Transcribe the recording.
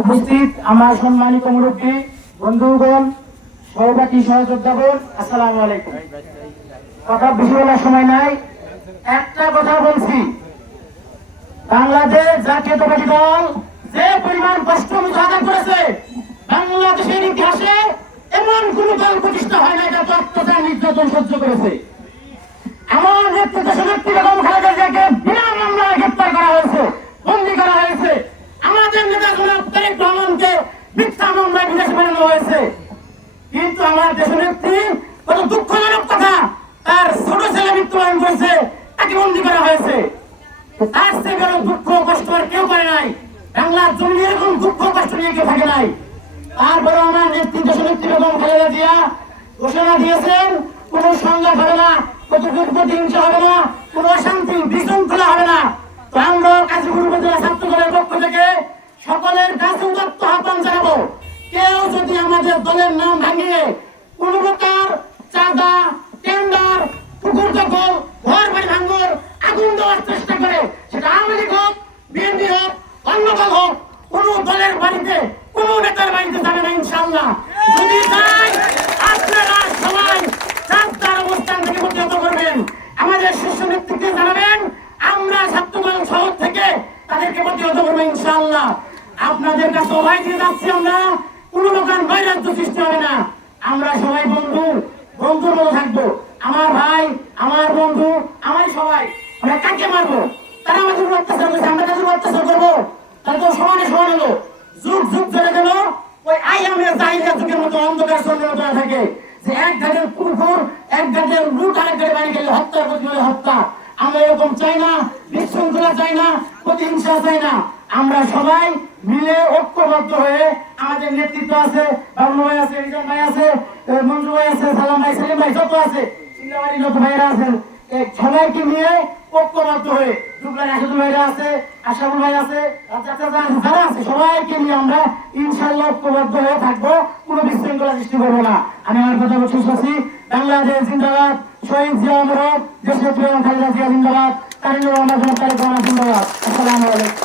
উপস্থিত আমার সম্মানিত মুরব্বী, বন্ধুগণ, সহপাঠী সহযোদ্ধাগণ, আসসালামু আলাইকুম। কথা বেশি বলার সময় নাই, একটা কথা বলছি। বাংলাদেশ জাতীয়তাবাদী দল যে পরিমাণ কষ্ট মুজাহাদা করেছে, বাংলাদেশের ইতিহাসে এমন কোন দল প্রতিষ্ঠা হয় না এটা অত্যাচার নির্যাতন সহ্য করেছে। এমন নেতৃত্ব নেত্রী বেগম খালেদা জিয়াকে বিনা মামলায় গ্রেপ্তার করা হয়েছে বন্দী করা হয়েছে আমাদের নেতা জনাব তারেক রহমানকে মিথ্যা বিদেশে হয়েছে। কিন্তু আমার দেশনেত্রী কত দুঃখজনক কথা, তার ছোট ছেলে মৃত্যুবরণ করেছে, তাকে বন্দী করা হয়েছে। তার চেয়ে বড় দুঃখ কষ্ট আর কেউ করে নাই। বাংলার জমি এরকম দুঃখ কষ্ট নিয়ে কেউ থাকে নাই। তারপরে আমার নেত্রী বেগম খালেদা জিয়া ঘোষণা দিয়েছেন, কোন সংঘাত হবে না কত প্রতিহিংসা হবে না, কোন অশান্তি বিশৃঙ্খলা হবে না। তো আমরা কাজীপুর উপজেলা ছাত্র দলের দলের নাম ভাঙিয়ে কোন চাঁদা টেন্ডার পুকুর দখল, ঘর বাড়ি ভাঙর আগুন দেওয়ার চেষ্টা করে। সেটা আওয়ামী লীগ হোক, বিএনপি হোক, অন্য দল হোক, কোন দলের বাড়িতে, কোন নেতার বাড়িতে যাবে না ইনশাল্লাহ যদি আপনারা সবাই চাঁদার অবস্থান থেকে প্রতিহত করবেন। আমাদের শীর্ষ নেতৃত্বে জানাবেন, আমরা ছাত্রদল শহর থেকে তাদেরকে প্রতিহত করব ইনশাল্লাহ আপনাদের কাছে অভয় দিয়ে যাচ্ছি আমরা। প্রকার নৈরাজ্য সৃষ্টি হবে না। আমরা সবাই বন্ধু বন্ধুর মতো থাকব। আমার ভাই, আমার বন্ধু আমার সবাই। আমরা কাকে মারবো? তারা আমাদের উপর অত্যাচার করছে, আমরা তাদের উপর অত্যাচার করব। তো সমানে সমান হলো। যুগ যুগ চলে গেল, ওই জাহিলিয়া যুগের মতো অন্ধকার থাকে। যে এক পুকুর এক লুট আরেক বাড়ি গেলে প্রতি হত্যা। আমরা এরকম চাই না, বিশৃঙ্খলা চাই না, প্রতিহিংসা চাই না। আমরা সবাই মিলে ঐক্যবদ্ধ হয়ে নেতৃত্ব আছে, বাবলু ভাই আছে রিজন ভাই আছে মঞ্জু ভাই আছে, সালাম ভাই, সেলিম ভাই, যত আছে। যত ভাইরা আছেন সবাইকে নিয়ে ঐক্যবদ্ধ হয়ে আসাদুল ভাইরা আছে ভাই আছে যারা আছে, সবাইকে নিয়ে আমরা ইনশাল্লাহ ঐক্যবদ্ধ হয়ে থাকব, কোনো বিশৃঙ্খলা সৃষ্টি করব না। আমি আমার কথা বলছি শশী বাংলাদেশ জিন্দাবাদ, শহীদ জিয়া প্রিয় খালেদা জিয়া জিন্দাবাদ তারিনুর রহমান জিন্দাবাদ। আসসালামু আলাইকুম।